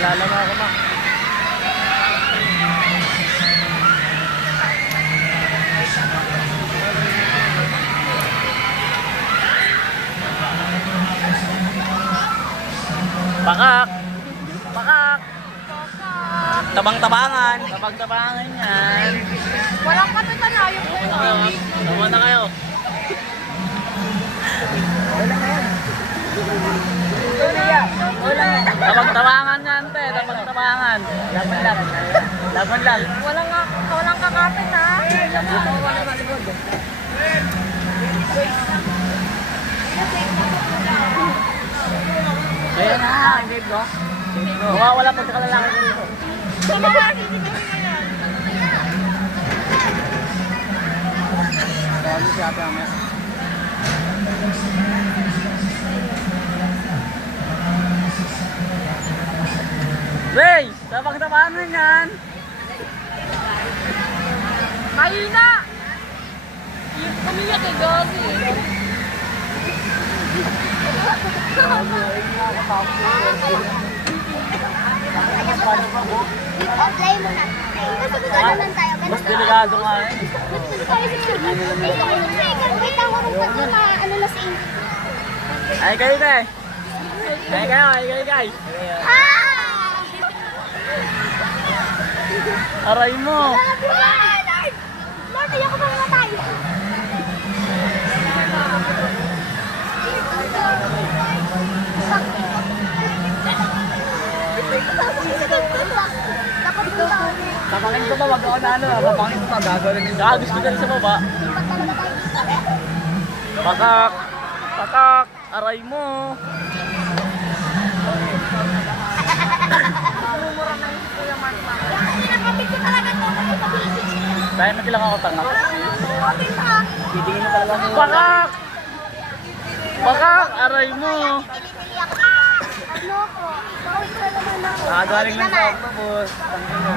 Naalala mo ako, ma. Pakak! Pakak! Tabang-tabangan! Tabang-tabangan yan! Walang katutanayan po. Tama na kayo! Tabang-tabangan yan, te! Tabang-tabangan! Laban lang! Laban lang! Walang kakapit ha. Ayan na! Hindi ko! Wala pagkakalalaki ko dito! Dami siya pa naman. Ray! Tabang-tabangan yan! Mahina! Umiyak eh, Gogi. Apply mo na. Nasubukan naman tayo. Mas delikado nga eh. Wait lang, warong pa doon na ano na sa inyo. Ay kayo guys! Ay kayo guys! Aray mo! Lord, ayoko mamatay. Dapat ito. Kapangin ko ba? Wag ako na ano. Kapangin ko ba? Gagawin din. Gusto ko sa baba. Pakak! Pakak! Aray mo! Pinakapit ko talaga ito kasi mabilis siya. Dahil na silang ako tanga. Okay pa. Titingin na talaga. Pakak! Pakak! Aray mo! Pinipili ako. Ano ko? Bawi ko naman ako. Nakagaling lang sa octopus. Tangin na.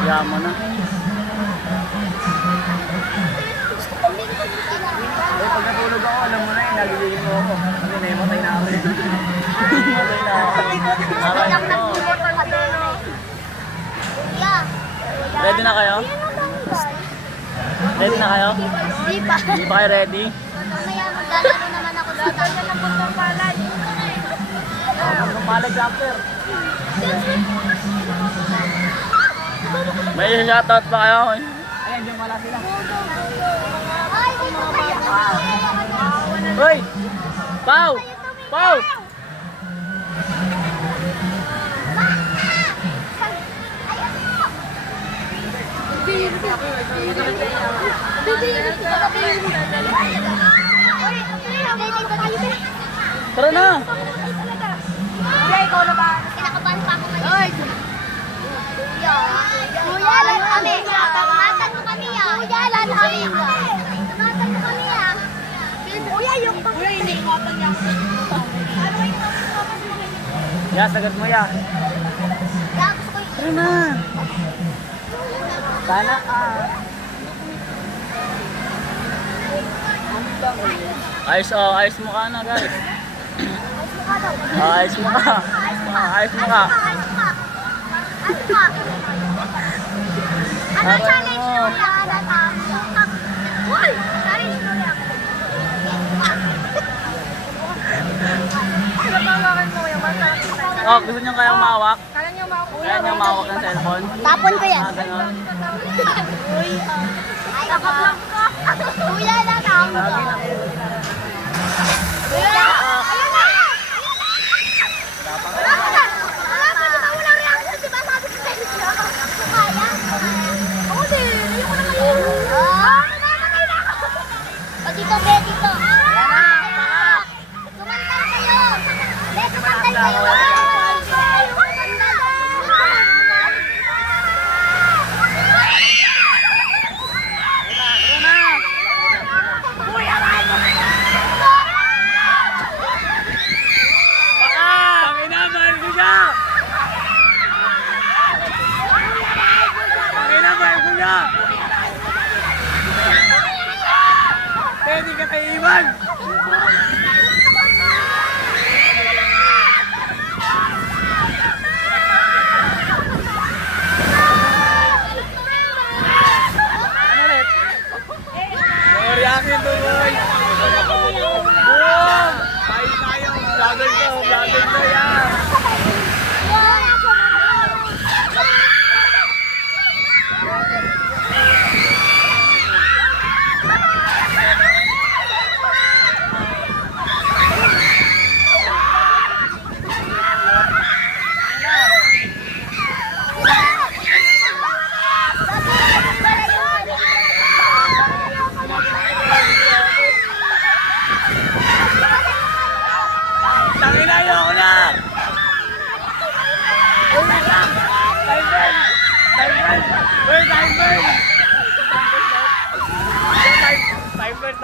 Yaman na. Eh, pag natulog ako, alam mo na eh, nagiging mo ako. Kasi naimatay na ako eh. Naimatay na ako. Aray mo. Ready na kayo? Ready na kayo? Di pa. Hindi pa kayo ready? Mamaya maglalaro naman ako doon. Doon ng puntong palay. Ang palag jumper. May shoutout pa kayo? Ayan, yung wala sila. Ay, dito kayo. Hoy! Pau! Pau! Tara na! Jay, ikaw na ba? Kinakabahan pa ako ngayon. Kuya, lan kami. Tumatan mo kami ah. Kuya, lan kami. Tumatan mo kami ah. Kuya, yung pang... Kuya, iniingatan niya. Ya, sagad mo ya. Kaya gusto ko yung... Tara na! Sana ka. Ayos mo ka na guys. Ayos mo ka. Ayos mo ka. Ano challenge mo yan? Uy! Challenge mo yan. Oh, gusto niyo kayang mawak? Kaya niyo makuha. Kaya niyo mawak ng cellphone? Tapon ko yan. Ganon. Ay, nakaplang ko. Kuya, natawag ko. Kuya! Ayun na! Ayun na! Wala ka na! Wala ka, di ba walang reaction? Di ba sabi ko sa inyo? Kaya? Ako din, ayoko na kayo. Namamatay na ako. O dito, be, dito. Kumantal kayo. Be, kumantal kayo. Kuya,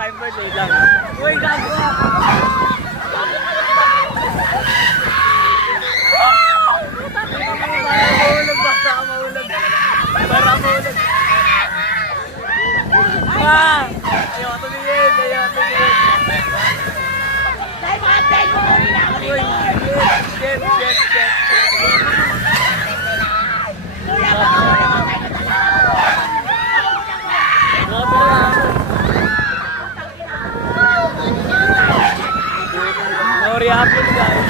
time first, wait lang. Uy, gago! Mahulog ba? Baka mahulog. Para mahulog. Ayaw ka tumingin, ayaw ka tumingin. Dahil mga peg mo rin ako Uy, shit. Grabe na ako. No reaction, guys.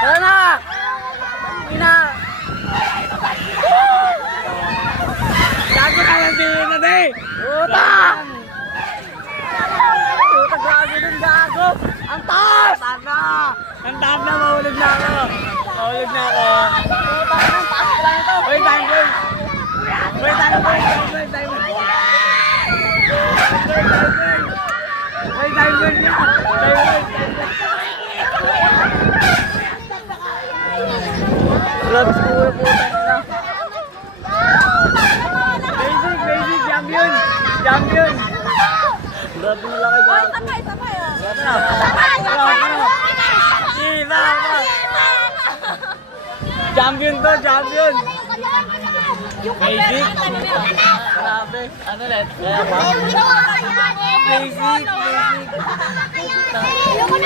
Tara na! Ina! Gago ka lang din na di! Puta! Puta, gago din, gago! Ang taas! Ang taas na, mahulog na ako! Mahulog na ako! Puta, ang taas lang ito! Uy, time first! Uy, time first! Uy, time first yan! Vlogs ko ulo, puta nila! Basic, champion! Champion! Grabe nila kay gago! Sabay, sabay oh. Grabe na! Champion to, champion! Basic! Grabe! Ano ulit? Kaya ba? Basic!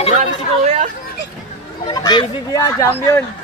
Grabe si Kuya! Basic yan, champion!